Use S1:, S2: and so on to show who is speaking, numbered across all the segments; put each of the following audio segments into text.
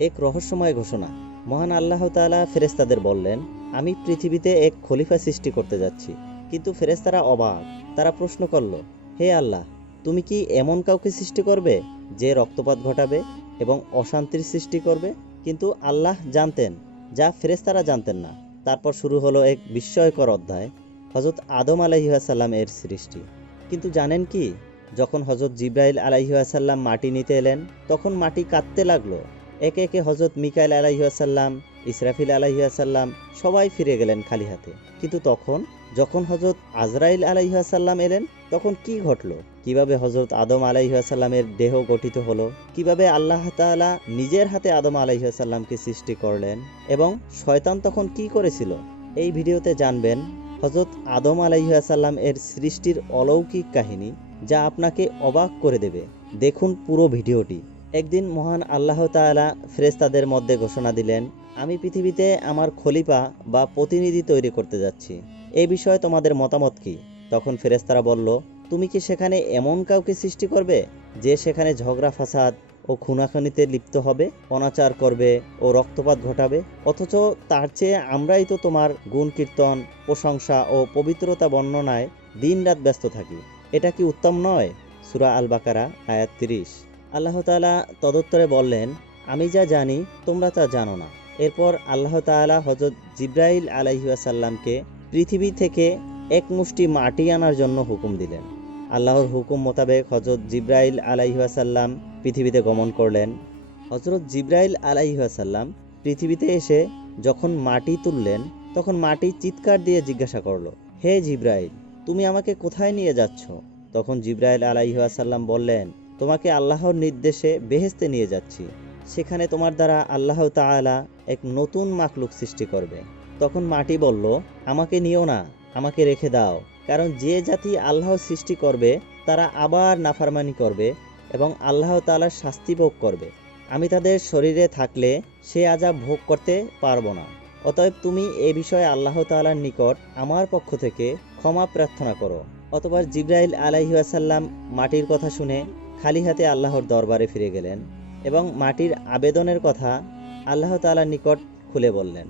S1: এক রহস্যময় ঘোষণা। মহান আল্লাহ তাআলা ফেরেস্তাদের বললেন, আমি পৃথিবীতে এক খলিফা সৃষ্টি করতে যাচ্ছি। কিন্তু ফেরেস্তারা অবাক। তারা প্রশ্ন করল, হে আল্লাহ, তুমি কি এমন কাউকে সৃষ্টি করবে যে রক্তপাত ঘটাবে এবং অশান্তির সৃষ্টি করবে? কিন্তু আল্লাহ জানতেন, যা ফেরেস্তারা জানতেন না। তারপর শুরু হলো এক বিস্ময়কর অধ্যায় হজরত আদম আলাইহাসাল্লাম এর সৃষ্টি। কিন্তু জানেন কি, যখন হজরত জিব্রাইল আলাইহাসাল্লাম মাটি নিতে এলেন, তখন মাটি কাঁদতে লাগল। একে একে হজরত মিকাইল আলাইহাসাল্লাম ইসরাফিল আলাইহাসাল্লাম সবাই ফিরে গেলেন খালি হাতে। কিন্তু তখন, যখন হজরত আজরাইল আলাইহাসাল্লাম এলেন, তখন কি ঘটলো? কীভাবে হজরত আদম আলাইহাসাল্লামের দেহ গঠিত হলো? কীভাবে আল্লাহ তাআলা নিজের হাতে আদম আলাইহাসাল্লামকে সৃষ্টি করলেন? এবং শয়তান তখন কি করেছিল? এই ভিডিওতে জানবেন হজরত আদম আলাইহাসাল্লাম এর সৃষ্টির অলৌকিক কাহিনী, যা আপনাকে অবাক করে দেবে। দেখুন পুরো ভিডিওটি। একদিন মহান আল্লাহ তাআলা ফেরেশতাদের মধ্যে ঘোষণা দিলেন, আমি পৃথিবীতে আমার খলিফা বা প্রতিনিধি তৈরি করতে যাচ্ছি। এই বিষয়ে তোমাদের মতামত কি? তখন ফেরেশতারা বলল, তুমি কি সেখানে এমন কাউকে সৃষ্টি করবে যে সেখানে ঝগড়া, ফাসাদ ও খুনাখুনিতে লিপ্ত হবে, অনাচার করবে ও রক্তপাত ঘটাবে? অথচ তার চেয়ে আমরাই তো তোমার গুণ, কীর্তন প্রশংসা ও পবিত্রতা বর্ণনায় দিনরাত ব্যস্ত থাকি। এটা কি উত্তম নয়? সুরা আল বাকারা আয়াত তিরিশ। আল্লাহ তাআলা তদুত্তরে বললেন, আমি যা জানি, তোমরা তা জানো না। এরপর আল্লাহ তাআলা হজরত জিব্রাইল আলাইহাসাল্লামকে পৃথিবী থেকে এক মুষ্টি মাটি আনার জন্য হুকুম দিলেন। আল্লাহর হুকুম মোতাবেক হজরত জিব্রাইল আলাইহাসাল্লাম পৃথিবীতে গমন করলেন। হজরত জিব্রাইল আলাইহাসাল্লাম পৃথিবীতে এসে যখন মাটি তুললেন, তখন মাটি চিৎকার দিয়ে জিজ্ঞাসা করল, হে জিব্রাইল, তুমি আমাকে কোথায় নিয়ে যাচ্ছ? তখন জিব্রাইল আলাইহাসাল্লাম বললেন তোমাকে আল্লাহর নির্দেশে বেহেস্তে নিয়ে যাচ্ছি। সেখানে তোমার দ্বারা আল্লাহ তাআলা এক নতুন মাকলুক সৃষ্টি করবে। তখন মাটি বলল, আমাকে নিও না, আমাকে রেখে দাও। কারণ যে জাতি আল্লাহ সৃষ্টি করবে, তারা আবার নাফারমানি করবে এবং আল্লাহ তাআলার শাস্তি ভোগ করবে। আমি তাদের শরীরে থাকলে সে আজাব ভোগ করতে পারব না। অতএব তুমি এ বিষয়ে আল্লাহ তাআলার নিকট আমার পক্ষ থেকে ক্ষমা প্রার্থনা করো। অতবার জিব্রাইল আলাইহাসাল্লাম মাটির কথা শুনে খালি হাতে আল্লাহর দরবারে ফিরে গেলেন এবং মাটির আবেদনের কথা আল্লাহ তাআলার নিকট খুলে বললেন।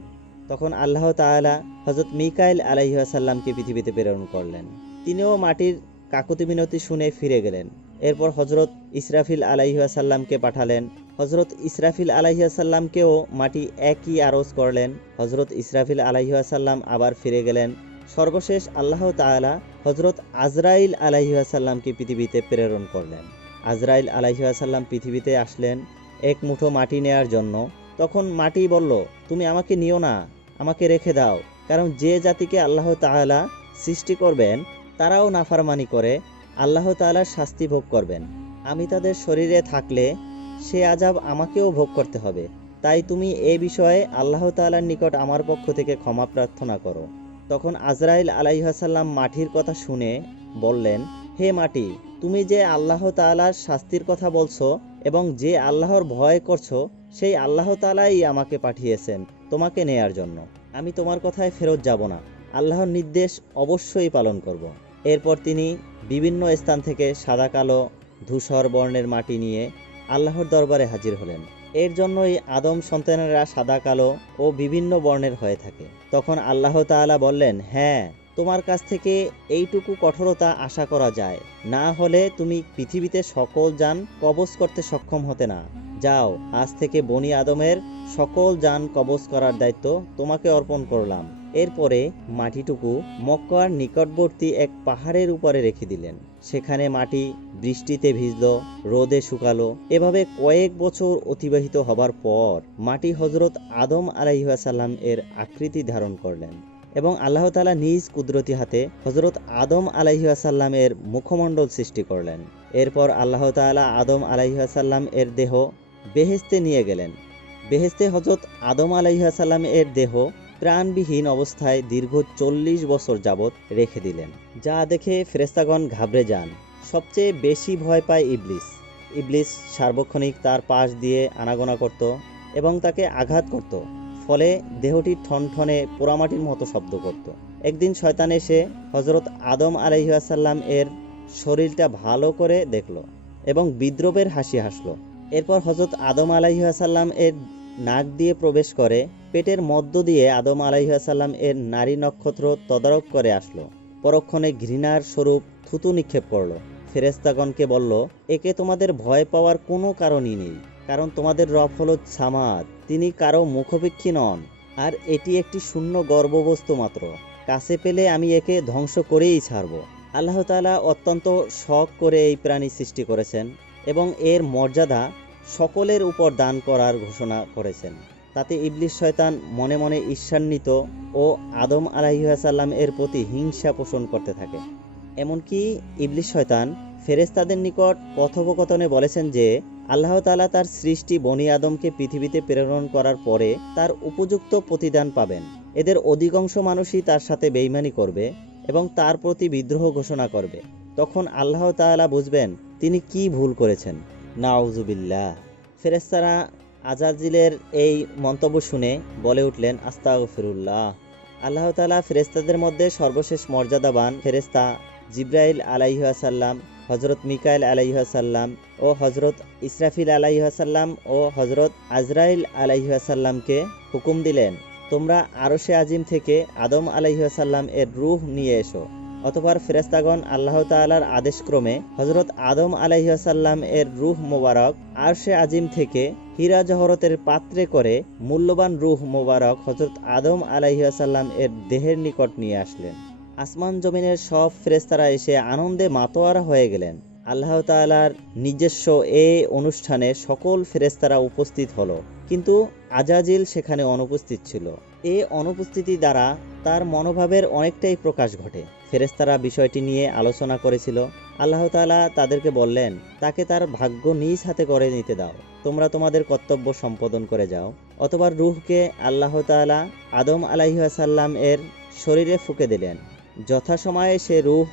S1: তখন আল্লাহ তাআলা হজরত মিকাইল আলাইহাসাল্লামকে পৃথিবীতে প্রেরণ করলেন। তিনিও মাটির কাকুতি মিনতি শুনে ফিরে গেলেন। এরপর হজরত ইসরাফিল আলাইহাসাল্লামকে পাঠালেন। হজরত ইসরাফিল আলাইহাসাল্লামকেও মাটি একই আরজ করলেন। হজরত ইসরাফিল আলাইহাসাল্লাম আবার ফিরে গেলেন। সর্বশেষ আল্লাহ তাআলা হজরত আজরাইল আলাইহাসাল্লামকে পৃথিবীতে প্রেরণ করলেন। আজরাইল আলাইহাসাল্লাম পৃথিবীতে আসলেন এক মুঠো মাটি নেয়ার জন্য। তখন মাটি বলল, তুমি আমাকে নিও না, আমাকে রেখে দাও। কারণ যে জাতিকে আল্লাহ তাআলা সৃষ্টি করবেন, তারাও নাফারমানি করে, আল্লাহ তাআলার শাস্তি ভোগ করবেন। আমি তাদের শরীরে থাকলে সে আজাব আমাকেও ভোগ করতে হবে। তাই তুমি এ বিষয়ে আল্লাহ তাআলার নিকট আমার পক্ষ থেকে ক্ষমা প্রার্থনা করো। তখন আজরাইল আলাইহাসাল্লাম মাটির কথা শুনে বললেন হে মাটি, তুমি যে আল্লাহ তাআলার শাস্তির কথা বলছো এবং যে আল্লাহর ভয় করছ, সেই আল্লাহ তাআলাই আমাকে পাঠিয়েছেন তোমাকে নেয়ার জন্য। আমি তোমার কথায় ফেরত যাব না। আল্লাহর নির্দেশ অবশ্যই পালন করব। এরপর তিনি বিভিন্ন স্থান থেকে সাদা কালো, ধূসর বর্ণের মাটি নিয়ে আল্লাহর দরবারে হাজির হলেন। এর জন্যই আদম সন্তানেরা সাদা কালো ও বিভিন্ন বর্ণের হয়ে থাকে। তখন আল্লাহ তাআলা বললেন হ্যাঁ তোমার কাছ থেকে এইটুকু কঠোরতা আশা করা যায়। না হলে তুমি পৃথিবীতে সকল যান কবজ করতে সক্ষম হতে না। যাও, আজ থেকে বনি আদমের সকল যান কবজ করার দায়িত্ব তোমাকে অর্পণ করলাম। এরপরে মাটিটুকু মক্কার নিকটবর্তী এক পাহাড়ের উপরে রেখে দিলেন। সেখানে মাটি বৃষ্টিতে ভিজলো, রোদে শুকালো। এভাবে কয়েক বছর অতিবাহিত হবার পর মাটি হজরত আদম আলাইহাসাল্লাম এর আকৃতি ধারণ করলেন। এবং আল্লাহ তালা নিজ কুদরতি হাতে হজরত আদম আলাইহাসাল্লাম এর মুখমণ্ডল সৃষ্টি করলেন। এরপর আল্লাহ তাআলা আদম আলাইহাসাল্লাম এর দেহ বেহেস্তে নিয়ে গেলেন। বেহেস্তে হজরত আদম আলাইহাসাল্লাম এর দেহ প্রাণবিহীন অবস্থায় দীর্ঘ চল্লিশ বছর যাবৎ রেখে দিলেন, যা দেখে ফেরেস্তাগণ ঘাবড়ে যান। সবচেয়ে বেশি ভয় পায় ইবলিস। ইবলিস সার্বক্ষণিক তার পাশ দিয়ে আনাগোনা করত এবং তাকে আঘাত করত। ফলে দেহটি ঠনঠনে পোড়ামাটির মতো শব্দ করত। একদিন শয়তান এসে হজরত আদম আলাইহাসাল্লাম এর শরীরটা ভালো করে দেখল এবং বিদ্রোপের হাসি হাসলো। এরপর হজরত আদম আলাইহাসাল্লাম এর নাক দিয়ে প্রবেশ করে, পেটের মধ্য দিয়ে আদম আলাইহাসাল্লাম এর নারী নক্ষত্র তদারক করে আসলো। পরক্ষণে ঘৃণার স্বরূপ থুতু নিক্ষেপ করল। ফেরেস্তাগণকে বলল, একে তোমাদের ভয় পাওয়ার কোনো কারণই নেই। কারণ তোমাদের রব হল সামাদ, তিনি কারও মুখোপেক্ষী নন, আর এটি একটি শূন্য গর্ভবস্তু মাত্র। কাছে পেলে আমি একে ধ্বংস করেই ছাড়ব। আল্লাহ তাআলা অত্যন্ত শখ করে এই প্রাণী সৃষ্টি করেছেন এবং এর মর্যাদা সকলের উপর দান করার ঘোষণা করেছেন। তাতে ইবলিশ শয়তান মনে মনে ঈর্ষান্বিত ও আদম আলাইহাসাল্লাম এর প্রতি হিংসা পোষণ করতে থাকে। এমনকি ইবলিশ শয়তান ফেরেস্তাদের নিকট কথোপকথনে বলেছেন যে আল্লাহ তাআলা তার সৃষ্টি বনি আদমকে পৃথিবীতে প্রেরণ করার পরে তার উপযুক্ত প্রতিদান পাবেন। এদের অধিকাংশ মানুষই তার সাথে বেইমানি করবে এবং তার প্রতি বিদ্রোহ ঘোষণা করবে। তখন আল্লাহ তাআলা বুঝবেন, তিনি কি ভুল করেছেন। নাউজুবিল্লাহ ফেরেস্তারা আজাজিলের এই মন্তব্য শুনে বলে উঠলেন, আস্তাগফিরুল্লাহ। আল্লাহ তাআলা ফেরেস্তাদের মধ্যে সর্বশেষ মর্যাদাবান ফেরেস্তা জিব্রাইল আলাইহাসাল্লাম হজরত মিকাইল আলাইহাসাল্লাম ও হজরত ইসরাফিল আলাইহাসাল্লাম ও হজরত আজরাইল আলাইহাসাল্লামকে হুকুম দিলেন, তোমরা আরশে আজিম থেকে আদম আলাইহাসাল্লাম এর রুহ নিয়ে এসো। অতপর ফেরেস্তাগণ আল্লাহ তাআলার আদেশক্রমে হজরত আদম আলাইহাসাল্লাম এর রুহ মোবারক আরশে আজিম থেকে হীরা জহরতের পাত্রে করে মূল্যবান রুহ মোবারক হজরত আদম আলাইহাসাল্লাম এর দেহের নিকট নিয়ে আসলেন। আসমান জমিনের সব ফেরেস্তারা এসে আনন্দে মাতোয়ারা হয়ে গেলেন। আল্লাহ তাআলার নিজস্ব এ অনুষ্ঠানে সকল ফেরেস্তারা উপস্থিত হলো, কিন্তু আজাজিল সেখানে অনুপস্থিত ছিল। এ অনুপস্থিতি দ্বারা তার মনোভাবের অনেকটাই প্রকাশ ঘটে। ফেরেস্তারা বিষয়টি নিয়ে আলোচনা করেছিল। আল্লাহ তাআলা তাদেরকে বললেন, তাকে তার ভাগ্য নিজ হাতে করে নিতে দাও। তোমরা তোমাদের কর্তব্য সম্পাদন করে যাও। অথবা রুহকে আল্লাহ তাআলা আদম আলাইহাসাল্লাম এর শরীরে ফুঁকে দিলেন। যথাসময়ে সে রুহ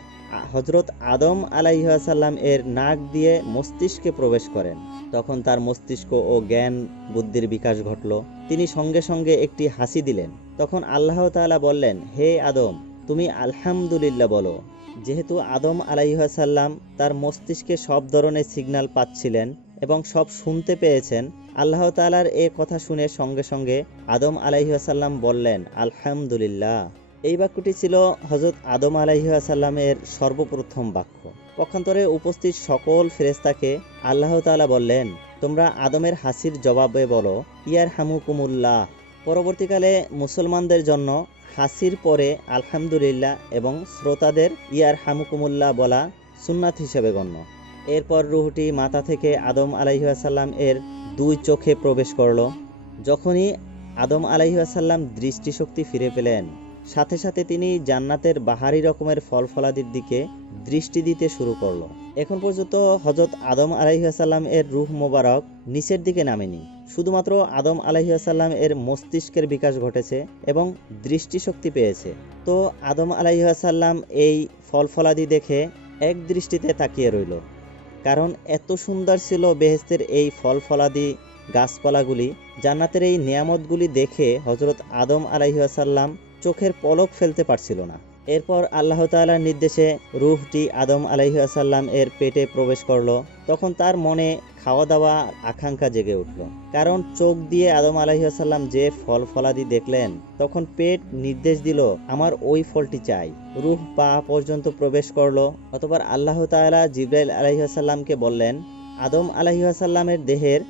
S1: হজরত আদম আলাইহাসাল্লাম এর নাক দিয়ে মস্তিষ্কে প্রবেশ করেন। তখন তার মস্তিষ্ক ও জ্ঞান বুদ্ধির বিকাশ ঘটল। তিনি সঙ্গে সঙ্গে একটি হাসি দিলেন। তখন আল্লাহ তাআলা বললেন, হে আদম, তুমি আলহামদুলিল্লাহ বলো, যেহেতু আদম আলাইহাসাল্লাম তার মস্তিষ্কে সব ধরনের সিগন্যাল পাচ্ছিলেন এবং সব শুনতে পেয়েছেন, আল্লাহ তাআলার এ কথা শুনে সঙ্গে সঙ্গে আদম আলাইহাসাল্লাম বললেন, আলহামদুলিল্লাহ। এই বাক্যটি ছিল হজরত আদম আলাইহাসাল্লামের সর্বপ্রথম বাক্য। পক্ষান্তরে উপস্থিত সকল ফেরেস্তাকে আল্লাহ তাআলা বললেন, তোমরা আদমের হাসির জবাবে বলো ইয়ার হামুকুমুল্লাহ পরবর্তীকালে মুসলমানদের জন্য হাসির পরে আলহামদুলিল্লাহ এবং শ্রোতাদের ইয়ার হামুকুমুল্লাহ বলা সুন্নাত হিসেবে গণ্য। এরপর রুহটি মাথা থেকে আদম আলাইহাসাল্লাম এর দুই চোখে প্রবেশ করল। যখনই আদম আলাইহাসাল্লাম দৃষ্টিশক্তি ফিরে পেলেন সাথে সাথে তিনি জান্নাতের বাহারি রকমের ফল ফলাদির দিকে দৃষ্টি দিতে শুরু করল। এখন পর্যন্ত হজরত আদম আলাইহাসাল্লাম এর রুহ মোবারক নিচের দিকে নামেনি। শুধুমাত্র আদম আলাইহাসাল্লাম এর মস্তিষ্কের বিকাশ ঘটেছে এবং দৃষ্টিশক্তি পেয়েছে। তো আদম আলাইহাসাল্লাম এই ফল ফলাদি দেখে এক দৃষ্টিতে তাকিয়ে রইল। কারণ এত সুন্দর ছিল বেহেস্তের এই ফল ফলাদি গাছপালাগুলি, জান্নাতের এই নিয়ামতগুলি দেখে হজরত আদম আলাইহাসাল্লাম চোখের পলক ফেলতে পারছিল না। এরপর আল্লাহ তাআলার নির্দেশে রুহটি আদম আলাইহাসাল্লাম এর পেটে প্রবেশ করল। তখন তার মনে খাওয়া দাওয়া আকাঙ্ক্ষা জেগে উঠল। কারণ চোখ দিয়ে আদম আলাইহাসাল্লাম যে ফল ফলাদি দেখলেন, তখন পেট নির্দেশ দিল, আমার ওই ফলটি চাই। রুহ পা পর্যন্ত প্রবেশ করল অতবার আল্লাহ তাআলা জিব্রাইল আলাইহাসাল্লামকে বললেন, আদম আলাইহাসাল্লামের দেহের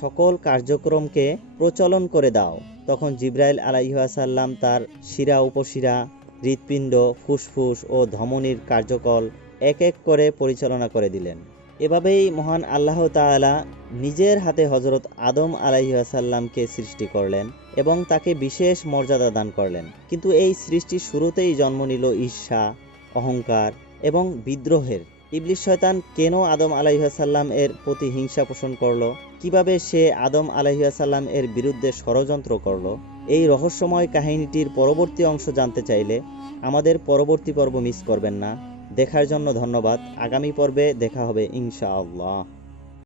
S1: সকল কার্যক্রমকে প্রচলন করে দাও। তখন জিব্রাইল আলাইহাসাল্লাম তার শিরা উপশিরা, হৃৎপিণ্ড, ফুসফুস ও ধমনীর কার্যকল এক এক করে পরিচালনা করে দিলেন। এভাবেই মহান আল্লাহ তাআলা নিজের হাতে হজরত আদম আলাইহাসাল্লামকে সৃষ্টি করলেন এবং তাকে বিশেষ মর্যাদা দান করলেন। কিন্তু এই সৃষ্টির শুরুতেই জন্ম নিল ঈর্ষা, অহংকার এবং বিদ্রোহের। ইবলিশ শয়তান কেন আদম আলাইহাসাল্লাম এর প্রতি হিংসা পোষণ করল? কীভাবে সে আদম আলহিয়াসাল্লাম এর বিরুদ্ধে ষড়যন্ত্র করল? এই রহস্যময় কাহিনীটির পরবর্তী অংশ জানতে চাইলে আমাদের পরবর্তী পর্ব মিস করবেন না। দেখার জন্য ধন্যবাদ। আগামী পর্বে দেখা হবে ইনশাআল্লাহ।